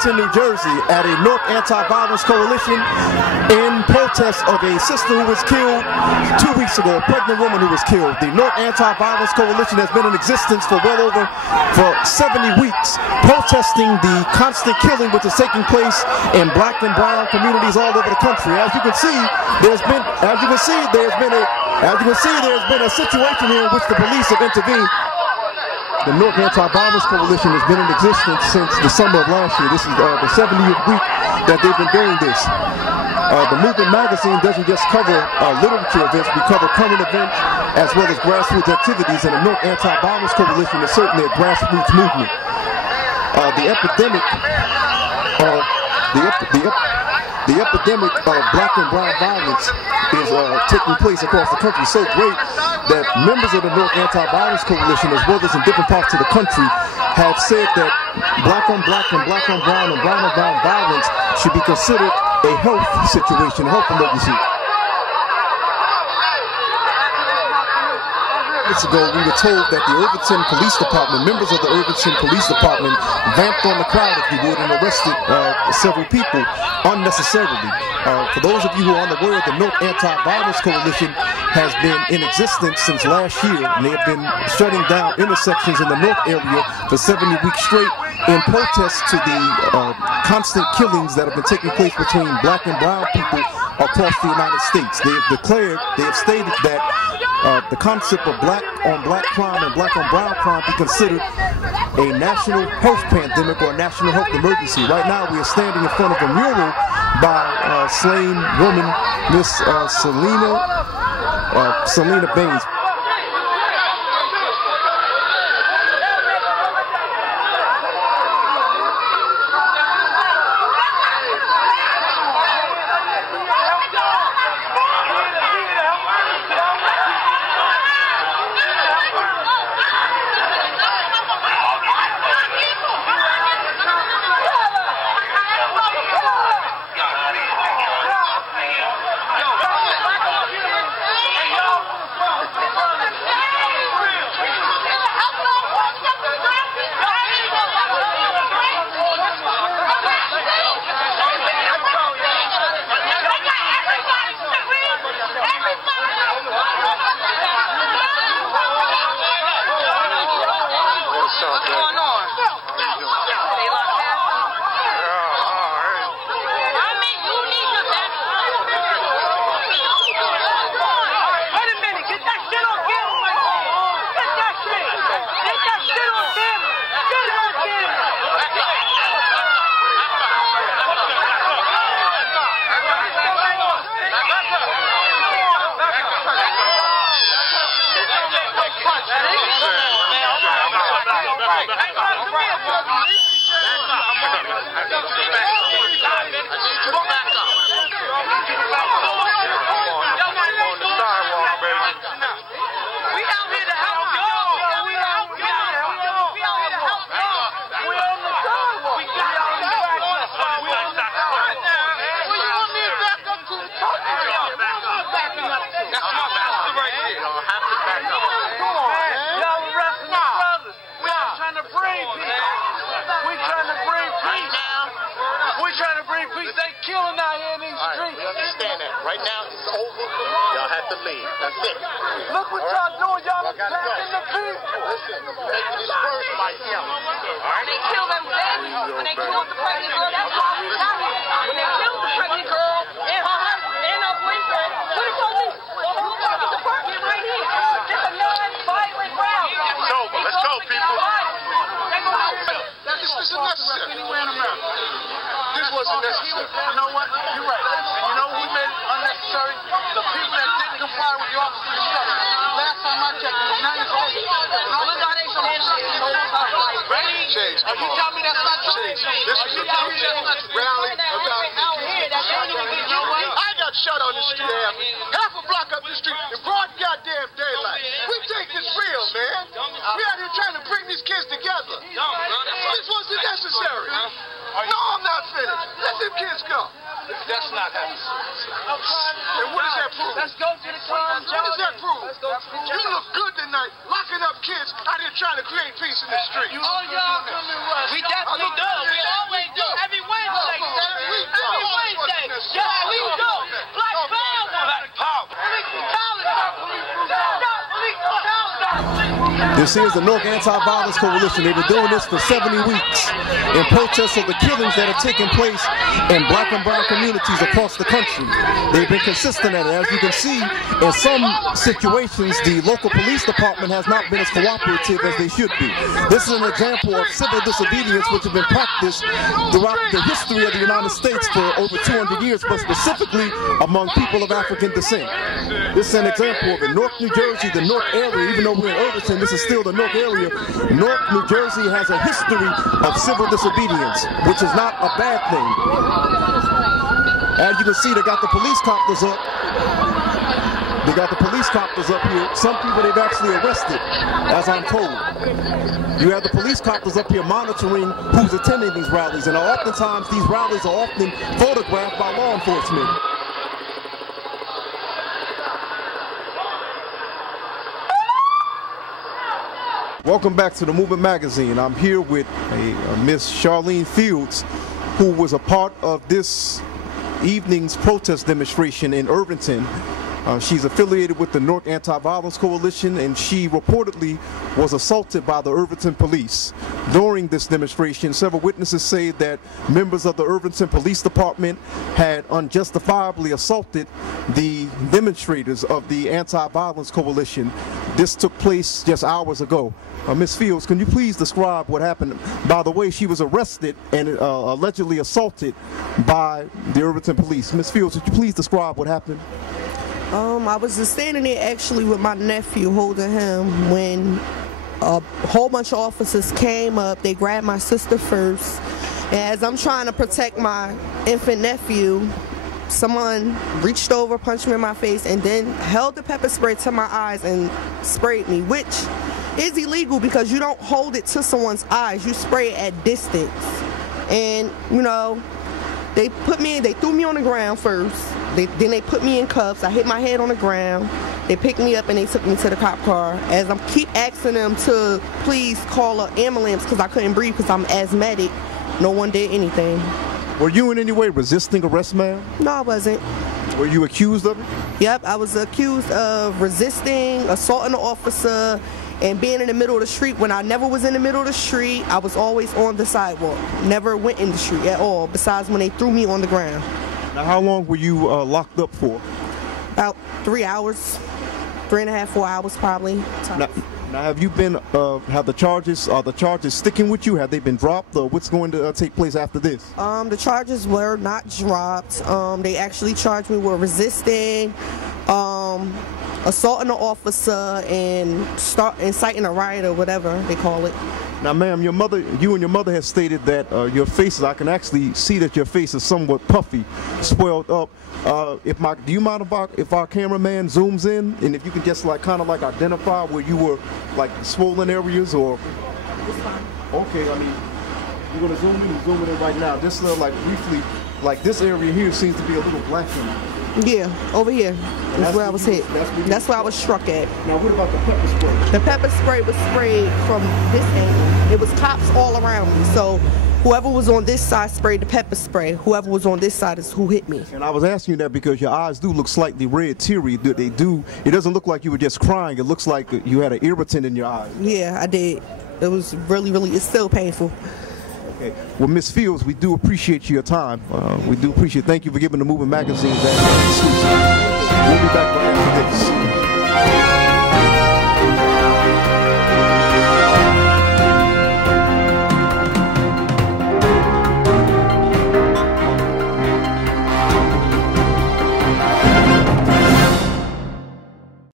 Irvington, New Jersey, at a North Anti-Violence Coalition in protest of a sister who was killed 2 weeks ago, a pregnant woman who was killed. The North Anti-Violence Coalition has been in existence for well over 70 weeks, protesting the constant killing which is taking place in black and brown communities all over the country. As you can see, there's been a situation here in which the police have intervened. The North Anti-Violence Coalition has been in existence since the summer of last year. This is the 70th week that they've been doing this. The Movement magazine doesn't just cover literature events, we cover current events as well as grassroots activities, and the North Anti-Violence Coalition is certainly a grassroots movement. The epidemic of black and brown violence is taking place across the country so great that members of the North Anti-Violence Coalition, as well as in different parts of the country, have said that black on black and black on brown and brown on brown violence should be considered a health situation, a health emergency. Months ago, we were told that the Irvington Police Department, members of the Irvington Police Department, vamped on the crowd, if you would, and arrested several people unnecessarily. For those of you who are unaware, the North Anti-Violence Coalition has been in existence since last year, and they have been shutting down intersections in the North area for 70 weeks straight in protest to the constant killings that have been taking place between black and brown people across the United States. They have stated that the concept of black on black crime and black on brown crime be considered a national health pandemic or a national health emergency. Right now we are standing in front of a mural by slain woman, Miss Salina Baines. Trying to create peace in the street. We definitely do. We always do. This is the Newark Anti-Violence Coalition. They've been doing this for 70 weeks in protest of the killings that are taking place in black and brown communities across the country. They've been consistent at it. As you can see, in some situations, the local police department has not been as cooperative as they should be. This is an example of civil disobedience which has been practiced throughout the history of the United States for over 200 years, but specifically among people of African descent. This is an example of it. Newark, New Jersey, the Newark area, even though we're in Irvington, this is still the Newark area. Newark, New Jersey has a history of civil disobedience, which is not a bad thing. As you can see, they got the police copters up. They got the police copters up here. Some people they've actually arrested, as I'm told. You have the police copters up here monitoring who's attending these rallies, and oftentimes these rallies are often photographed by law enforcement. Welcome back to the Movement Magazine. I'm here with Miss Charlene Fields, who was a part of this evening's protest demonstration in Irvington. She's affiliated with the Newark Anti-Violence Coalition, and she reportedly was assaulted by the Irvington Police. During this demonstration, several witnesses say that members of the Irvington Police Department had unjustifiably assaulted the demonstrators of the Anti-Violence Coalition. This took place just hours ago. Ms. Fields, can you please describe what happened? By the way, she was arrested and allegedly assaulted by the Irvington Police. Ms. Fields, would you please describe what happened? I was just standing there actually with my nephew, holding him, when a whole bunch of officers came up. They grabbed my sister first, and as I'm trying to protect my infant nephew, someone reached over, punched me in my face, and then held the pepper spray to my eyes and sprayed me, which is illegal because you don't hold it to someone's eyes. You spray it at distance. And you know, they threw me on the ground first. Then they put me in cuffs. I hit my head on the ground. They picked me up and they took me to the cop car. As I keep asking them to please call an ambulance because I couldn't breathe because I'm asthmatic, no one did anything. Were you in any way resisting arrest, ma'am? No, I wasn't. Were you accused of it? Yep, I was accused of resisting, assaulting an officer, and being in the middle of the street when I never was in the middle of the street. I was always on the sidewalk. Never went in the street at all, besides when they threw me on the ground. Now, how long were you locked up for? About 3 hours, 3.5, 4 hours probably. Now have you been, are the charges sticking with you? Have they been dropped, or what's going to take place after this? The charges were not dropped. They actually charged me with resisting, assaulting an officer, and inciting a riot, or whatever they call it. Now, ma'am, you and your mother have stated that your faces, I can actually see that your face is somewhat puffy, swelled up. Do you mind if our cameraman zooms in, and if you can just kind of identify where you were, like swollen areas, or? Okay, I mean, you're gonna zoom in right now. Just briefly, this area here seems to be a little blackened. Yeah, over here is where I was hit. That's where I was struck at. Now, what about the pepper spray? The pepper spray was sprayed from this angle. It was cops all around me. So whoever was on this side sprayed the pepper spray. Whoever was on this side is who hit me. And I was asking you that because your eyes do look slightly red, teary. It doesn't look like you were just crying. It looks like you had an irritant in your eyes. Yeah, I did. It was really, it's still painful. Okay. Well, Ms. Fields, we do appreciate your time. We do appreciate it. Thank you for giving the Movement Magazine that exclusive. We'll be back right after this.